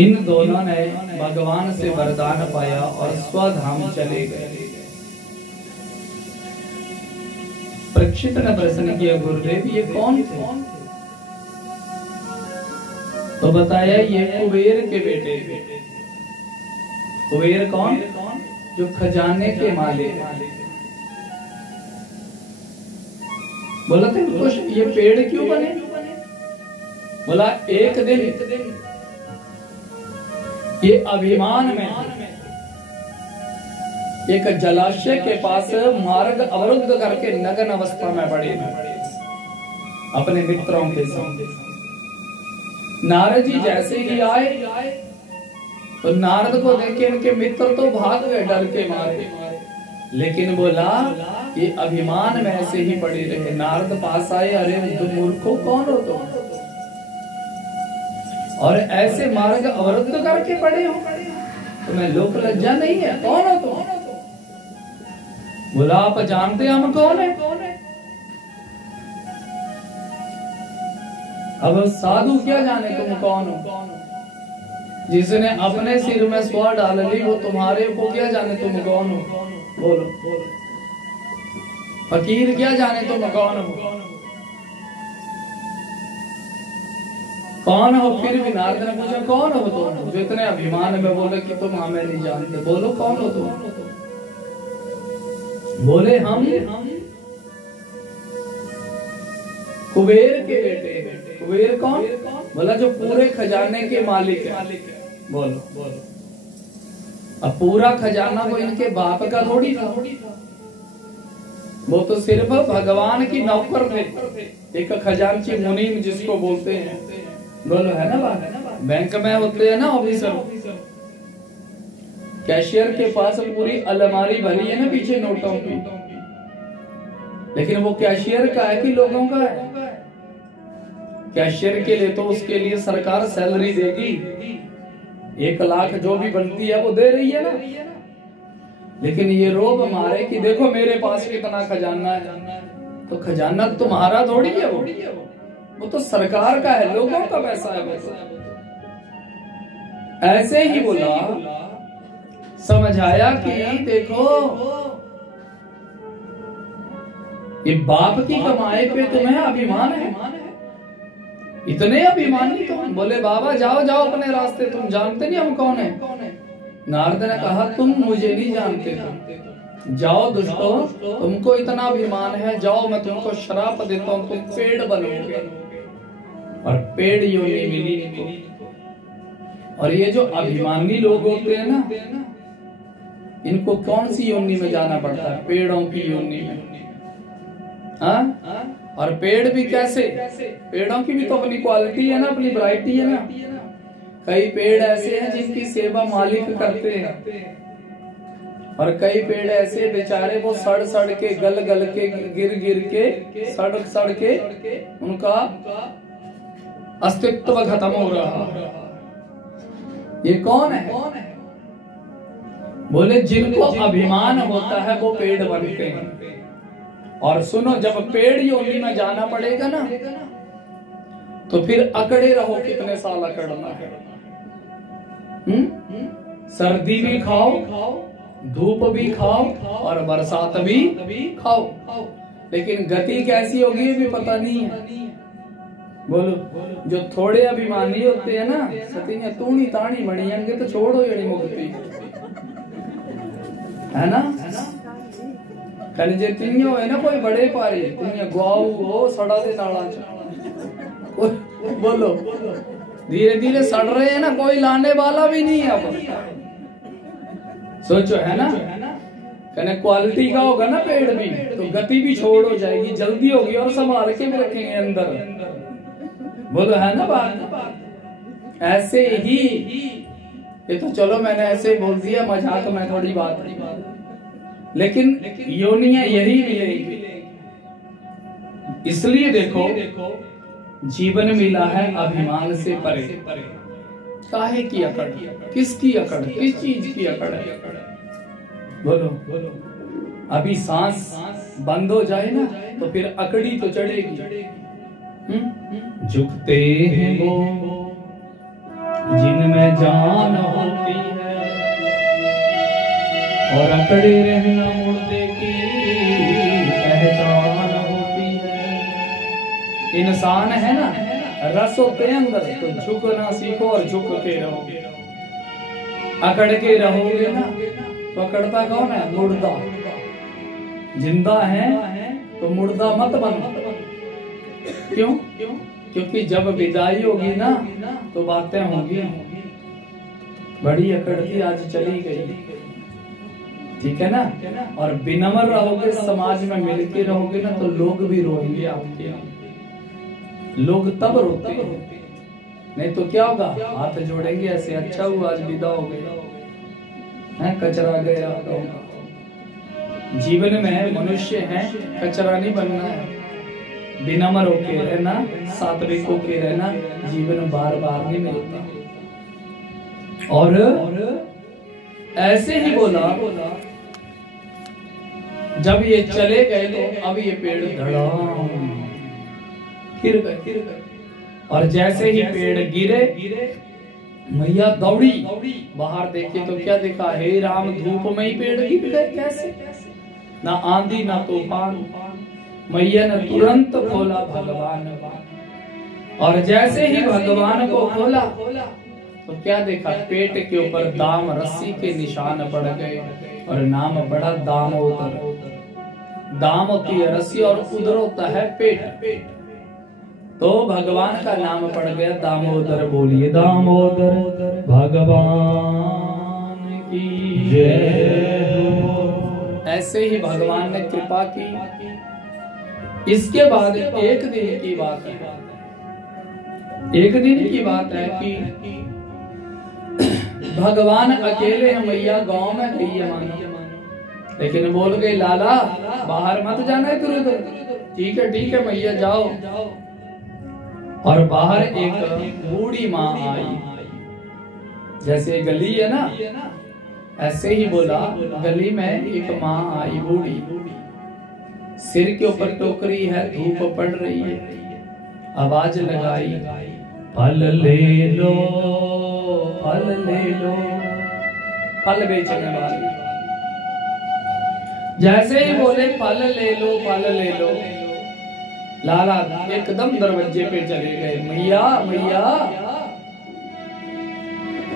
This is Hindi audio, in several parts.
इन दोनों ने भगवान से वरदान पाया और स्वधाम चले गए। परीक्षित ने प्रश्न किया, गुरुदेव ये कौन थे? तो बताया ये कुबेर के बेटे। कुबेर कौन? जो खजाने के मालिक। बोला थे तो ये पेड़ क्यों बने? बोला एक दिन ये अभिमान में एक जलाशय के पास मार्ग अवरुद्ध करके नग्न अवस्था में पड़े अपने मित्रों के संग। नारद जी जैसे ही आए तो नारद को देख के इनके मित्र तो भाग गए डर के मारे, लेकिन बोला ये अभिमान में ऐसे ही पड़े रहे। नारद पास आए, अरे तुम मूर्खों कौन हो तुम, और ऐसे मार्ग अवरुद्ध करके पड़े हो, तुम्हें लोक लज्जा नहीं है, कौन हो तुम? बोला आप जानते हम कौन है? अब साधु क्या जाने तुम कौन हो? जिसने अपने सिर में स्वर डाल ली वो तुम्हारे को क्या जाने तुम कौन हो? बोलो। फकीर क्या जाने तुम कौन हो? कौन हो? फिर भी नारद ने पूछा कौन हो तुम? जो इतने अभिमान में बोले कि तुम हमें नहीं जानते, बोलो कौन हो तुम? बोले हम कुबेर के बेटे। कुबेर कौन? बोला जो पूरे खजाने के मालिक है। बोलो। अब पूरा खजाना वो इनके बाप का थोड़ी था, वो तो सिर्फ भगवान की नौकर थे, एक खजांची मुनीम जिसको बोलते हैं। बोलो है ना बात? बैंक में होते हैं ना ऑफिसर, कैशियर के पास पूरी अलमारी भरी है ना पीछे नोटों की, लेकिन वो कैशियर का है कि लोगों का है? कैशियर के लिए तो उसके लिए सरकार सैलरी देगी, 1 लाख जो भी बनती है वो दे रही है ना। लेकिन ये रोब मारे कि देखो मेरे पास कितना खजाना है, तो खजाना तुम्हारा थोड़ी है, वो तो सरकार का है, लोगों का पैसा है। ऐसे ही बोला, समझाया कि देखो ये बाप की कमाई पे तुम्हें अभिमान है, इतने अभिमानी तुम। बोले बाबा जाओ जाओ अपने रास्ते, तुम जानते नहीं हम कौन है। नारद ने कहा तुम मुझे नहीं जानते, तुम जाओ दुष्टो, तुमको इतना अभिमान है, जाओ मैं तुमको श्राप देता हूँ, तुम पेड़ बनोगे। और पेड़ योनि मिली। और ये जो अभिमानी लोग होते हैं ना, इनको कौन सी योनि में जाना पड़ता है? पेड़ों की योनि में। हाँ? और पेड़ भी कैसे? पेड़ों की भी तो अपनी क्वालिटी है ना, अपनी वैरायटी है ना। कई पेड़ ऐसे हैं जिनकी सेवा मालिक करते हैं, और कई पेड़ ऐसे बेचारे वो सड़ सड़ के गल गल के गिर के सड़ के उनका अस्तित्व खत्म हो रहा है। ये कौन है? बोले जिनको अभिमान होता है वो पेड़ बनते हैं। और सुनो, जब पेड़ योनि में जाना पड़ेगा ना, तो फिर अकड़े रहो, कितने साल अकड़ना है। सर्दी भी खाओ, धूप भी खाओ, और बरसात भी खाओ, लेकिन गति कैसी होगी ये भी पता नहीं है। बोलो, जो थोड़े अभिमानी होते हैं ना, सती तूणी ताणी बनी अंगे तो छोड़ो जड़ी मुक्ति है ना। कल जे तिनियो है ना कोई बड़े पारे तिनिया गुआऊ हो सड़ा दे नाला बोलो, धीरे धीरे सड़ रहे हैं ना, कोई लाने वाला भी नहीं है। अब सोचो है ना, कहने क्वालिटी का होगा ना पेड़ भी, तो गति भी छोड़ हो जाएगी, जल्दी होगी, और संभाल के भी रखेंगे अंदर। बोलो है ना बात? ऐसे ही ये तो चलो मैंने ऐसे बोल दिया मजाक में थोड़ी बात, लेकिन योनियां यही मिलेगी। इसलिए देखो जीवन मिला है अभिमान से परे। काहे की अकड़? किसकी अकड़? किस चीज की अकड़ है? बोलो, अभी सांस बंद हो जाए ना तो फिर अकड़ी तो चढ़ेगी। झुकते हैं वो जिनमें जान होती है, और अकड़े रहना मुर्दे की पहचान होती है। इंसान है ना, रस होते हैं अंदर, तो झुकना सीखो और झुक के रहो। अकड़ के रहोगे ना तो अकड़ता कौन है? मुर्दा। जिंदा है तो मुर्दा मत बनो। क्यों? क्योंकि जब विदाई होगी ना तो बातें होंगी, बड़ी अकड़ थी आज चली गई, ठीक है ना। और विनम्र रहोगे, समाज में मिलके रहोगे ना, तो लोग भी रोएंगे आपके। लोग तब रोते हैं नहीं तो क्या होगा, हाथ जोड़ेंगे ऐसे, अच्छा हुआ आज विदा हो गए, है कचरा गया। जीवन में मनुष्य है, कचरा नहीं बनना है, विनम्र होके रहना, सात्विक होके रहना, जीवन बार बार नहीं मिलता। और ऐसे ही बोला, जब ये चले गए तो अब ये पेड़ धड़ाम गिर गए, और जैसे ही पेड़ गिरे मैया दौड़ी बाहर, देखे तो क्या देखा, हे राम धूप में ही पेड़ गिर गए, कैसे, ना आंधी ना तूफान। मैया ने तुरंत खोला भगवान, और जैसे ही भगवान को खोला तो क्या देखा, पेट के ऊपर दाम रस्सी के निशान पड़ गए, और नाम पड़ा दामोदर। दाम होती है रस्सी और उधर होता है पेट, तो भगवान का नाम पड़ गया दामोदर। बोलिए दामोदर भगवान की जय। ऐसे ही भगवान ने कृपा की। इसके बाद एक दिन की बात है, एक दिन की बात है कि भगवान अकेले मैया गांव में गई है मानो, लेकिन बोल गई लाला बाहर मत जाना इधर उधर। ठीक है मैया जाओ। और बाहर एक बूढ़ी माँ आई, जैसे गली है ना ऐसे ही बोला, गली में एक माँ आई बूढ़ी, सिर के ऊपर टोकरी है, धूप पड़ रही है, आवाज लगाई, फल ले लो फल ले लो। फल बेचने वाली जैसे ही बोले फल ले लो फल ले लो, लाला एकदम दरवाजे पे चले गए, मैया मैया।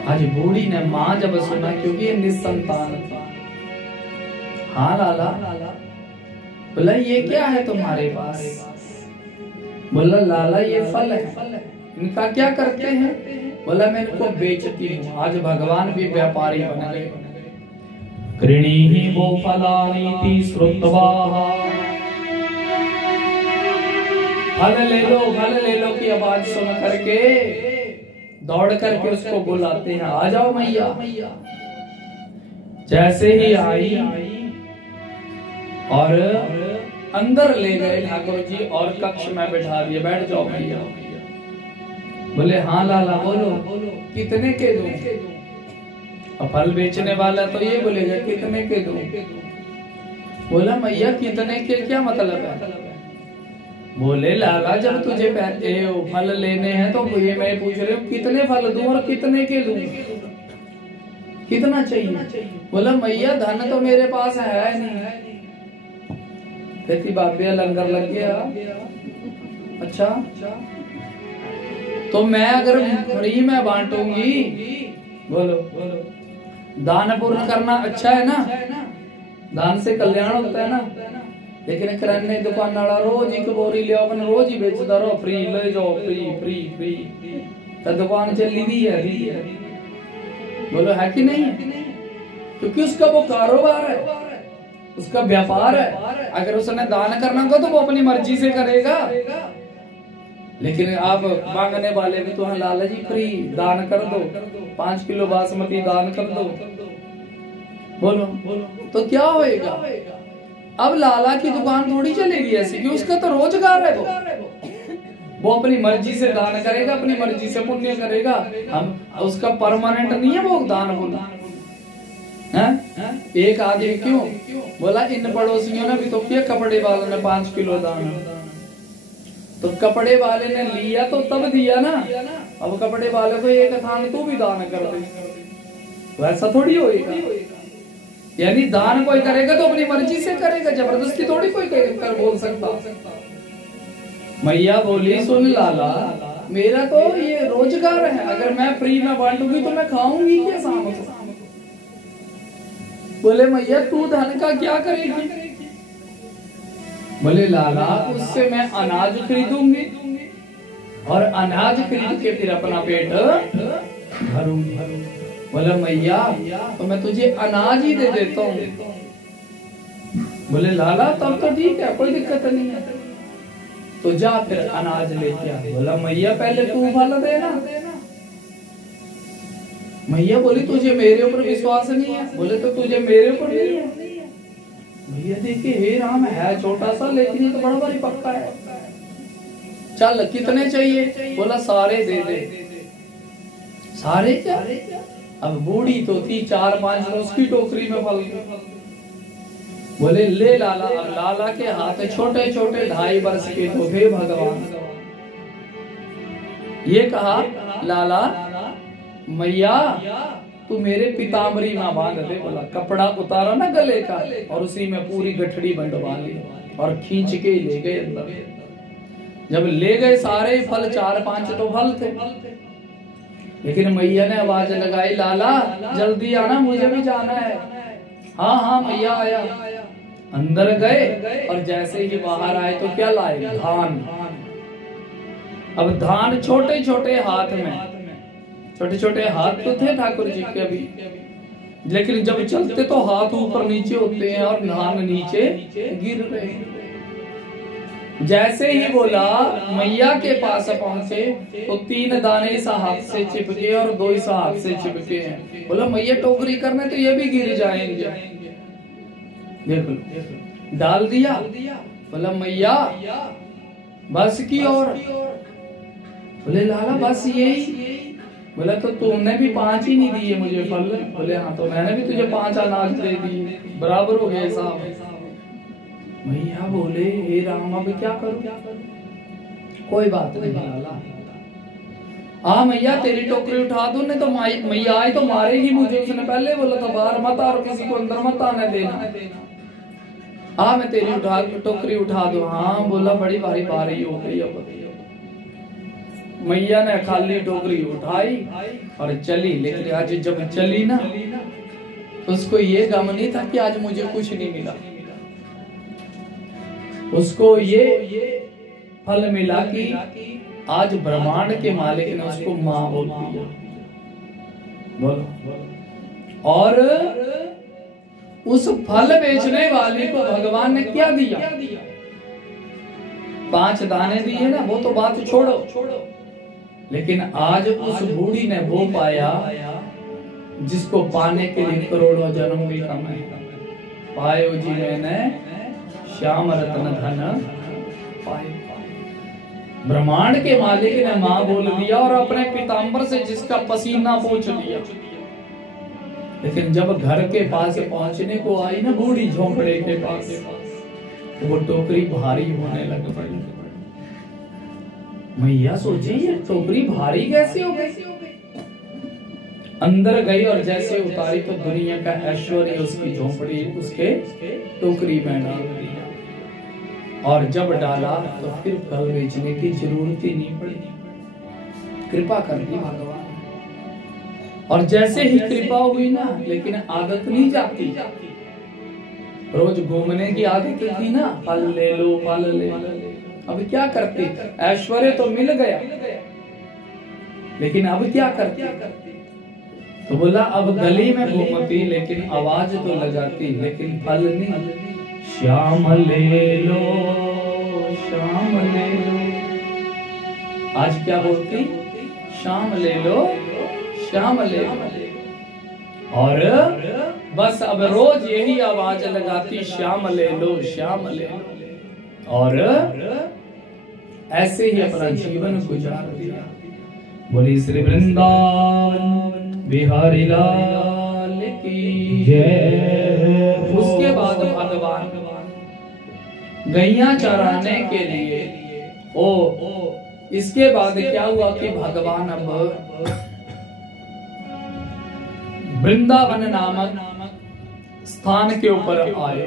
आज बूढ़ी ने माँ जब सुना, क्योंकि ये निसंतान थी, हाँ लाला। बोला ये क्या है तुम्हारे पास? बोला लाला ये फल है, इनका क्या करते हैं? बोला मैं इनको बेचती हूँ। आज भगवान भी व्यापारी बन गए। कृणीहि वो फलानीति श्रुत्वा, फल ले लो की आवाज सुन करके दौड़ करके उसको बुलाते हैं, आ जाओ मैया। जैसे ही आई और अंदर ले गए ठाकुर जी और कक्ष में बैठा दिए, बैठ जाओ मैया। बोले हाँ लाला बोलो, कितने के दूं? और फल बेचने वाला तो ये बोलेगा कितने के दूं? बोला मैया कितने के क्या मतलब है? बोले लाला जब तुझे फल लेने हैं तो ये मैं पूछ रही हूँ कितने फल दूं और कितने के दूं, कितना चाहिए? बोला मैया धन तो मेरे पास है नहीं। कहती बाबे लंगर लग गया। अच्छा तो मैं अगर फ्री में बांटूंगी, बोलो दान पुण्य करना अच्छा है ना, दान से कल्याण होता है ना। लेकिन किराने दुकान वाला रोज एक बोरी ले आओ, रोज ही बेचता रहो, फ्री ले जाओ, फ्री फ्री फ्री, तो दुकान चली दी है। बोलो है कि नहीं? क्योंकि उसका वो कारोबार है, उसका व्यापार है। अगर उसने दान करना होगा तो वो अपनी मर्जी से करेगा। लेकिन आप मांगने वाले भी तो हैं, लाला जी फ्री दान कर दो, 5 किलो बासमती दान कर दो। बोलो तो क्या होएगा? अब लाला की दुकान थोड़ी चलेगी ऐसी, कि उसका तो रोजगार है। वो अपनी मर्जी से दान करेगा, अपनी मर्जी से पुण्य करेगा। हम उसका परमानेंट नहीं है वो दान पुण्य। एक आदमी क्यों बोला, इन पड़ोसियों ने भी तो किया, कपड़े वाले ने 5 किलो दान, तो कपड़े वाले ने लिया तो तब दिया ना। अब कपड़े वाले को एक थान तू भी दान कर दे, वैसा थोड़ी होएगा। यानी दान कोई करेगा तो अपनी मर्जी से करेगा, जबरदस्ती थोड़ी कोई कर बोल सकता। मैया बोली सुन लाला, मेरा तो ये रोजगार है, अगर मैं फ्री में बांटूंगी तो मैं खाऊंगी क्या शाम को? बोले मैया तू धन का क्या करेगी? बोले लाला उससे मैं अनाज खरीदूंगी और अनाज खरीद के फिर अपना पेट भरूंगी। बोले मैया तो मैं तुझे अनाज ही दे देता हूँ। बोले लाला तब तो ठीक है, कोई दिक्कत नहीं है। तो जा फिर अनाज लेके आ। बोला मैया पहले तू फल देना। मैया बोली तुझे मेरे ऊपर विश्वास नहीं है? बोले तो तुझे मेरे ऊपर नहीं है? भैया देखिए हे राम है छोटा सा लेकिन ये तो बड़ा भारी पक्का है। चल कितने चाहिए? बोला सारे दे दे। सारे क्या? अब बूढ़ी तो थी 4-5 उसकी टोकरी में फल। बोले ले लाला। अब लाला के हाथ छोटे छोटे 2.5 वर्ष के तो थे भगवान। ये कहा लाला मैया तू मेरे पिताम्बरी में बांध दे। बोला कपड़ा उतारा ना गले का और उसी में पूरी गठड़ी बंधवा ली और खींच के ले गए अंदर। जब ले गए सारे फल 4-5 तो फल थे, लेकिन मैया ने आवाज लगाई लाला जल्दी आना मुझे भी जाना है। हाँ हाँ मैया आया। अंदर गए और जैसे ही बाहर आए तो क्या लाए? धान। अब धान छोटे छोटे हाथ में, छोटे छोटे हाथ तो थे ठाकुर जी के अभी, लेकिन जब चलते तो हाथ ऊपर नीचे होते हैं और धान नीचे गिर रहे हैं। जैसे ही बोला मैया के पास पहुंचे तो 3 दाने इस हाथ से चिपके और 2 इस हाथ से चिपके हैं। बोला मैया टोकरी करने तो ये भी गिर जाएंगे। देखो डाल दिया। बोला मैया बस की और? बोले लाला बस यही। बोला तो तुमने भी 5 ही नहीं दिए मुझे फल? बोले हाँ तो मैंने भी तुझे 5 अनाज दे दिए, बराबर हो गए साहब। मैया बोले हे राम अब क्या करूं? कोई बात नहीं लाला। हाँ मैया तेरी टोकरी उठा दो, नहीं तो मैया आई तो मारेगी मुझे। उसने पहले बोला था बाहर मत और किसी को अंदर मत आने देना। हाँ मैं तेरी टोकरी उठा दो। हाँ बोला बड़ी भारी भारी हो गई। अब मैया ने खाली टोकरी उठाई और चली। लेकिन आज जब चली ना उसको ये गम नहीं था कि आज मुझे कुछ नहीं मिला। उसको ये फल मिला कि आज ब्रह्मांड के मालिक ने उसको मां बोल दिया। बोलो। और उस फल बेचने वाले को भगवान ने क्या दिया? 5 दाने दिए ना, वो तो बात छोड़ो। लेकिन आज उस बूढ़ी ने वो पाया जिसको पाने के लिए करोड़ों जन्म भी कम है। पायो जी मैंने श्याम रत्न धन पाए। ब्रह्मांड के मालिक ने मां बोल दिया और अपने पीताम्बर से जिसका पसीना पोंछ लिया। लेकिन जब घर के पास पहुंचने को आई ना बूढ़ी झोंपड़े के पास, तो वो टोकरी भारी होने लग पड़ी। मैया सोची ये टोकरी भारी कैसे हो गई? अंदर गई और जैसे उतारी तो दुनिया का ऐश्वर्य उसकी झोंपड़ी उसके टोकरी में डाल दिया। और जब डाला तो फिर फल बेचने की जरूरत ही नहीं पड़ी। कृपा कर दी भगवान। और जैसे ही कृपा हुई ना, लेकिन आदत नहीं जाती। रोज घूमने की आदत थी ना, फल ले लो फल ले लो। अब क्या करती? ऐश्वर्य तो मिल गया, लेकिन अब क्या करती? तो बोला अब गली में घूमती लेकिन आवाज तो लगाती, लेकिन फल नहीं। श्याम ले लो श्याम ले लो। आज क्या बोलती? श्याम ले लो श्याम ले लो। और बस अब रोज यही आवाज लगाती, श्याम ले लो श्याम ले लो। और ऐसे ही अपना जीवन गुजार दिया। बोली श्री वृंदावन बिहारी लाल की जय। उसके बाद भगवान गैया चराने के लिए इसके बाद क्या हुआ कि भगवान अब वृंदावन नामक स्थान के ऊपर आए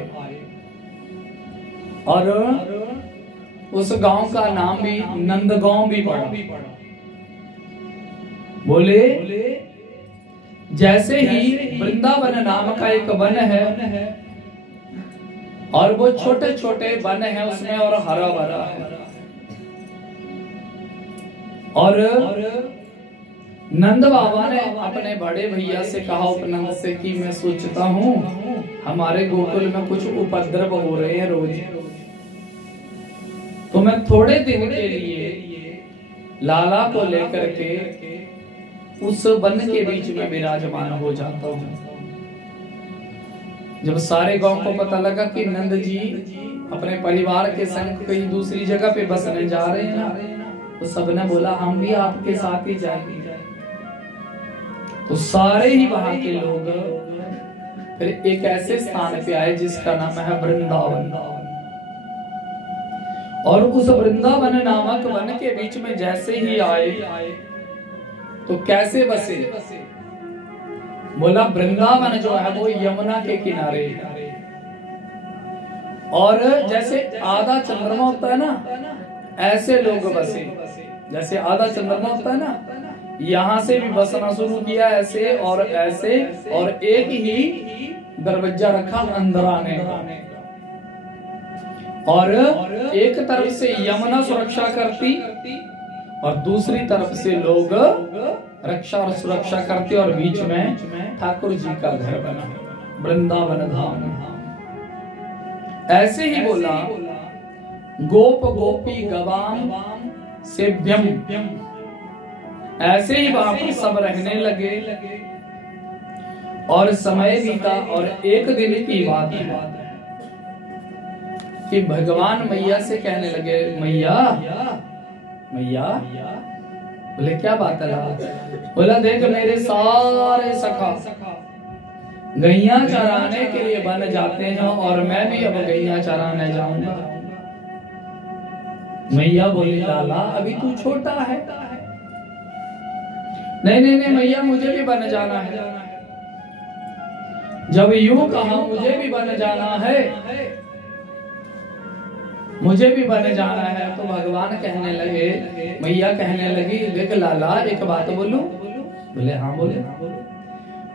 और उस गांव का नाम भी नंदगांव भी पड़ा। बोले जैसे ही वृंदावन नाम का एक वन है और वो छोटे छोटे वन है उसमें और हरा भरा है। और नंद बाबा ने अपने बड़े भैया से कहा उपनंद से कि मैं सोचता हूँ हमारे गोकुल में कुछ उपद्रव हो रहे हैं रोज। तो मैं थोड़े दिन के लिए लाला को लेकर के उस वन के बीच में विराजमान हो जाता हूँ। जब सारे गांव को पता लगा कि नंद जी अपने परिवार के संग कहीं दूसरी जगह पे बसने जा रहे हैं, तो सबने बोला हम भी आपके साथ ही जाएंगे। तो सारे ही वहां के लोग फिर एक ऐसे स्थान पे आए जिसका नाम है वृंदावन। और उस वृंदावन नामक वन के बीच में जैसे ही आए तो कैसे बसे? बोला वृंदावन जो है वो यमुना के किनारे है। और जैसे आधा चंद्रमा होता है ना, ऐसे लोग बसे। जैसे आधा चंद्रमा होता है ना, यहां से भी बसना शुरू किया ऐसे और ऐसे, और एक ही दरवाजा रखा अंदर आने का। और एक तरफ से यमुना सुरक्षा करती और दूसरी तरफ से लोग रक्षा और सुरक्षा करते, और बीच में ठाकुर जी का घर बना वृंदावन धाम। ऐसे ही बोला गोप गोपी गवाम सेव्यम। ऐसे ही वहां पर सब रहने लगे और समय बीता। और एक दिन की बात है कि भगवान मैया से कहने लगे, मैया मैया। बोले क्या बात है? बोला देख मेरे सारे सखा गैया चराने के लिए बन जाते हैं और मैं भी अब गैया चराने जाऊंगा। मैया बोली लाला अभी तू छोटा है। नहीं नहीं नहीं मैया मुझे भी बन जाना है। जब यूं कहा मुझे भी बन जाना है, मुझे भी बन जाना है, तो भगवान कहने लगे, मैया कहने लगी देख लाला एक बात बोलूं? बोले हाँ बोले।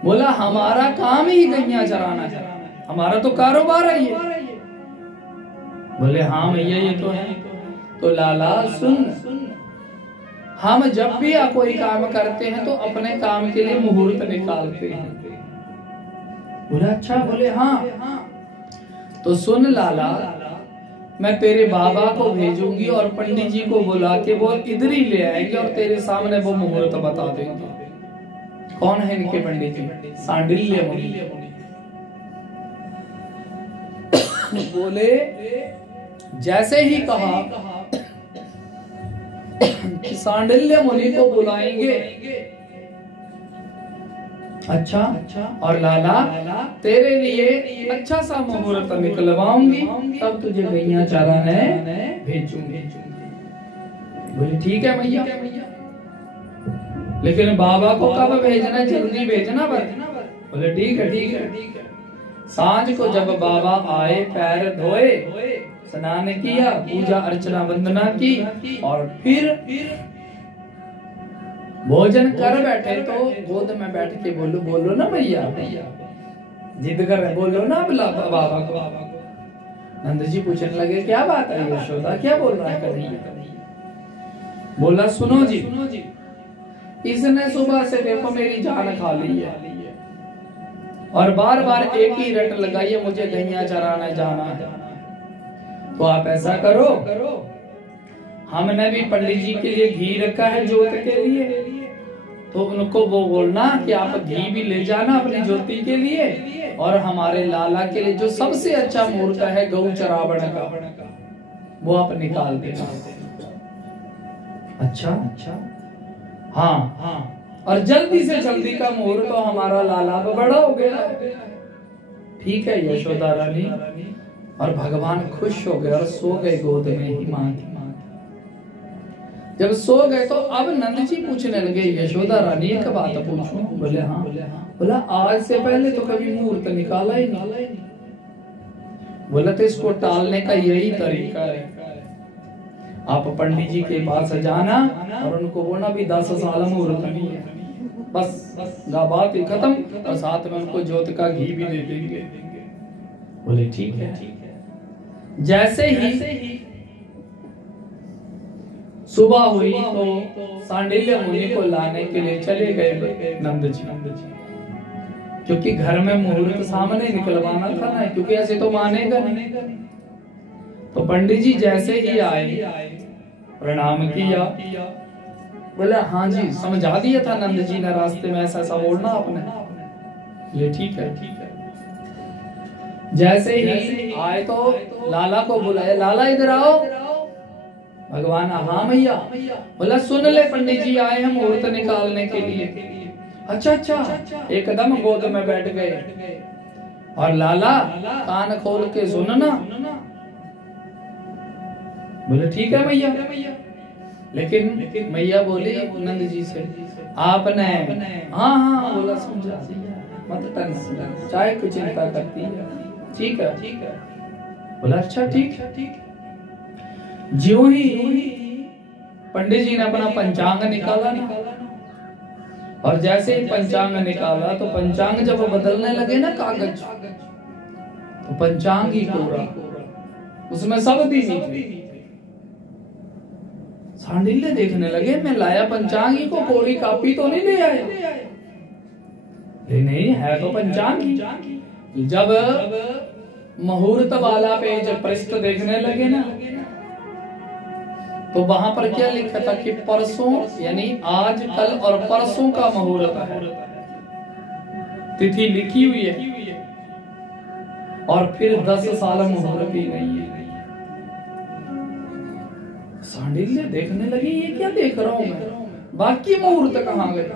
बोला हमारा काम ही गैया चराना है, हमारा तो कारोबार है ये। बोले हाँ मैया ये तो है। तो लाला सुन, हम जब भी कोई काम करते हैं तो अपने काम के लिए मुहूर्त निकालते हैं। बोले अच्छा। बोले हाँ। तो सुन लाला, मैं तेरे बाबा को भेजूंगी और पंडित जी को बुला के वो इधर ही ले आएंगे और तेरे सामने वो मुहूर्त बता देंगे। कौन है इनके पंडित जी? सांडिल्य मुनि। बोले जैसे ही कहा कि सांडिल्य मुनि को बुलाएंगे। अच्छा। और लाला तेरे लिए अच्छा सा मुहूर्त निकलवाऊंगी, तब तुझे गैया चराने भेजूंगी। बोले ठीक है मैया, लेकिन बाबा को कब भेजना? जल्दी भेजना बस। बोले ठीक है ठीक है। सांझ को जब बाबा आए, पैर धोए, स्नान किया, पूजा अर्चना वंदना की और फिर भोजन कर बैठे तो गोद में बैठ के बोलो ना भैया, जिद कर रहे बोलो ना बाबा को। नंद जी पूछने लगे क्या बात है यशोदा, क्या बोल रहा है कन्हैया? बोला सुनो जी, इसने सुबह से देखो मेरी जान खा ली है और बार बार एक ही रट लगाई है, मुझे गैया चराने जाना है। तो आप ऐसा करो, हमने भी पंडित जी के लिए घी रखा है जोत के लिए, तो उनको वो बोलना कि आप घी भी ले जाना अपनी ज्योति के लिए, और हमारे लाला के लिए जो सबसे अच्छा मुहूर्त है गौ चरावण का, वो आप निकाल देना। अच्छा। हाँ। और जल्दी से जल्दी का मुहूर्त तो हमारा लाला तो बड़ा हो गया। ठीक है यशोदा रानी। और भगवान खुश हो गए और सो गए गोद में ही मां की। जब सो गए तो अब नंद जी पूछने लगे यशोदा रानी एक बात पूछूं? बोले हाँ। बोला आज से पहले तो कभी मुहूर्त निकाला ही नहीं। बोला तो इसको टालने का यही तरीका है, आप पंडित जी के पास जाना और उनको बोलना भी 10 साल मुहूर्त नहीं है, बस बात ही खत्म, और साथ में उनको ज्योत का घी भी दे देंगे। बोले ठीक है। जैसे ही सुबह हुई तो सांडिल्य मुनि को लाने के लिए चले गए नंद जी, क्योंकि घर में मुहूर्त सामने निकलवाना था ना, क्योंकि ऐसे तो मानेगा नहीं। तो पंडित जी जैसे ही आए, प्रणाम किया, बोले हाँ जी समझा दिया था नंद जी ने रास्ते में ऐसा ऐसा बोलना आपने। ये ठीक है। जैसे ही आए तो लाला को बुलाया, लाला इधर आओ। भगवान हाँ मैया। बोला सुन ले पंडित जी आए हैं मुहूर्त निकालने के लिए। अच्छा अच्छा। एकदम गोद में बैठ गए और लाला कान खोल के सुनना। बोले ठीक है मैया। लेकिन मैया बोली नंद जी से आपने हाँ हाँ बोला समझा मत टेंशन, चाहे कुछ चिंता करती है, ठीक है। बोला अच्छा ठीक है। ज्यों ही पंडित जी ने अपना पंचांग निकाला ना, और जैसे ही पंचांग निकाला तो पंचांग जब बदलने लगे ना कागज, तो पंचांग ही कोरा, उसमें सब दिन थे। सांडिल्य देखने लगे मैं लाया पंचांग ही को, कोरी कापी तो नहीं ले आया। नहीं है तो पंचांग ही। जब मुहूर्त वाला पेज पृष्ठ देखने लगे ना, तो वहां पर क्या लिखा था कि परसों यानी आज कल और परसों का मुहूर्त है, तिथि लिखी हुई है, और फिर 10 साल मुहूर्त ही नहीं है। सांडिल्य देखने लगी ये क्या देख रहा हूं मैं, बाकी मुहूर्त कहाँ गए।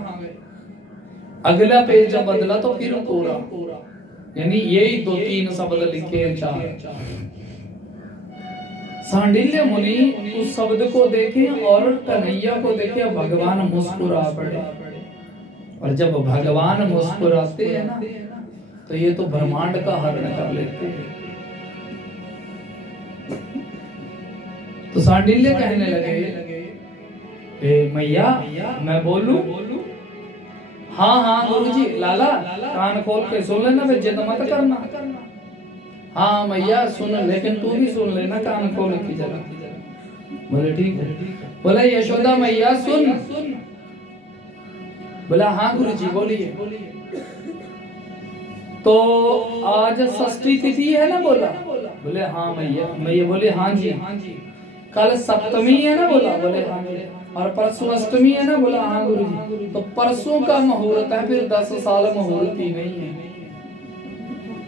अगला पेज जब बदला तो फिर कोरा, यानी यही 2-3 शब्द लिखे 4। सांडिल्य मुनि उस शब्द को देखे और कन्हैया को देखे, भगवान मुस्कुरा पड़े। और जब भगवान मुस्कुराते हैं ना, तो ये तो ब्रह्मांड का हरण कर लेते हैं। तो सांडिल्य कहने लगे मैया मैं बोलूं? हाँ हाँ गुरुजी। लाला कान खोल के सुन लेना, फिर जिद मत करना। हाँ मैया सुन, लेकिन तू भी सुन लेना कान खोल के जरा। बोले ठीक है। बोला यशोदा मैया सुन। बोला हाँ गुरुजी बोलिए। तो आज षष्ठी तिथि है ना? बोला। बोले हाँ मैया। मैया बोले हाँ जी। कल सप्तमी है ना? बोला। बोले हाँ जी। और परसों अष्टमी है ना? बोला हाँ गुरुजी। तो परसों का मुहूर्त है, फिर 10 साल मुहूर्त ही नहीं है।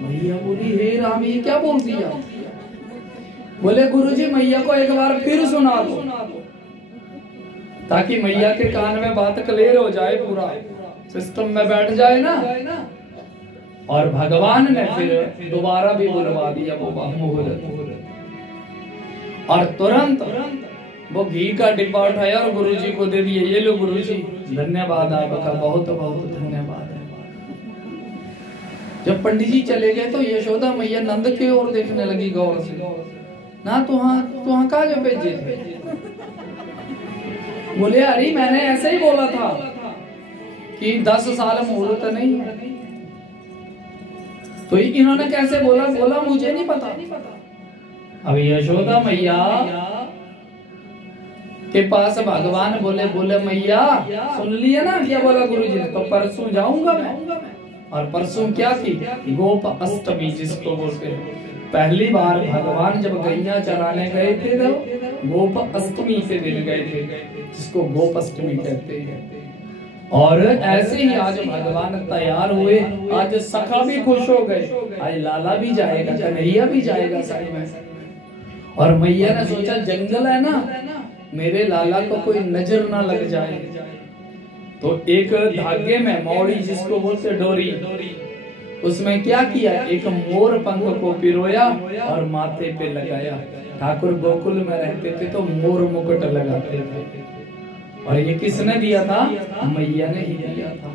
मैया बोली हे राम ये क्या बोल दिया? बोले गुरुजी मैया को एक बार फिर सुना दो, ताकि मैया के कान में बात क्लियर हो जाए, पूरा सिस्टम में बैठ जाए ना। और भगवान ने फिर दोबारा भी बुलवा दिया वो मुहूर्त, और तुरंत वो घी का डिब्बा उठाया और गुरुजी को दे दिए। ये लो गुरुजी, धन्यवाद आपका, बहुत बहुत धन्यवाद है। जब पंडित जी चले गए तो यशोदा मैया नंद की ओर देखने लगी गौर से। ना तुहां का जो भेजे थे? बोले अरे मैंने ऐसे ही बोला था कि 10 साल मुहूर्त नहीं है। तो इन्होंने कैसे बोला? बोला मुझे नहीं पता। अब यशोदा मैया के पास भगवान बोले मैया सुन लिया ना क्या बोला गुरुजी ने? तो परसों जाऊंगा मैं। और परसों क्या थी? गोप अष्टमी जिसको बोलते हैं। पहली बार भगवान जब गैया चराने गए थे तो गोप अष्टमी से दिन गए थे, जिसको गोप अष्टमी कहते हैं। और ऐसे ही आज भगवान तैयार हुए, आज सखा भी खुश हो गए, आज लाला भी जाएगा, कन्हैया भी जाएगा साथ में। और मैया ने सोचा जंगल है ना, मेरे लाला को कोई नजर ना लग जाए, तो एक धागे में मौड़ी जिसको बोलते डोरी, उसमें क्या किया? एक मोर पंख को पिरोया और माथे पे लगाया। ठाकुर गोकुल में रहते थे तो मोर मुकुट लगाते थे, और ये किसने दिया था? मैया ने ही दिया था।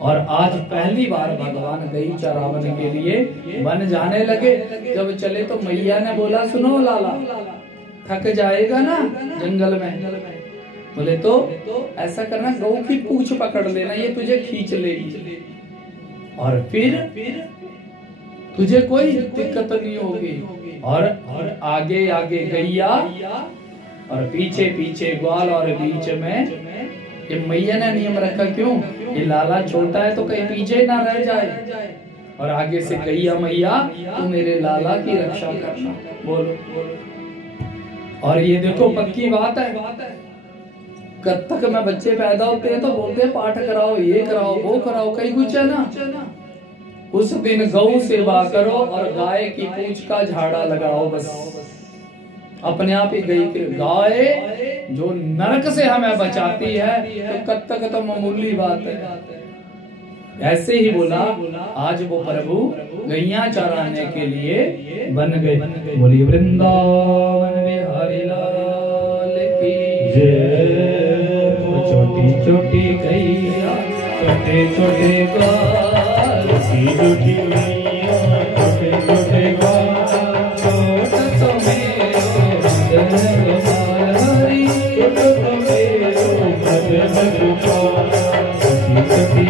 और आज पहली बार भगवान गई चरावन के लिए वन जाने लगे। जब चले तो मैया ने बोला सुनो लाला, थक जाएगा ना जंगल में? बोले तो ऐसा करना, गौ की पूंछ पकड़ लेना, ये तुझे खींच लेगी, और फिर तुझे कोई दिक्कत नहीं होगी। और आगे आगे गैया और पीछे पीछे ग्वाल, और बीच में ये मैया ने नियम रखा, क्यों? ये लाला छोटा है तो कहीं पीछे ना रह जाए। और आगे से गैया मैया तू मेरे लाला की रक्षा करना। बोलो और ये देखो पक्की बात है, कत्थक में बच्चे पैदा होते हैं तो बोलते हैं पाठ कराओ, ये कराओ, वो कराओ, कहीं कुछ है ना। उस दिन गौ सेवा करो और गाय की पूंछ का झाड़ा लगाओ, बस अपने आप ही गई। गाय जो नरक से हमें बचाती है, तो कत्थक तो मामूली बात है। ऐसे ही बोला आज वो प्रभु गैया चराने के लिए बन गए। बोली वृंदावन बिहारी लाल की जय। छोटी छोटी गैया छोटे छोटे ग्वाल, छोटी गैया छोटे छोटे ग्वाल, छोटा तो मेरो गोपाल हरी, छोटा तो मेरो गोपाल, छोटी छोटी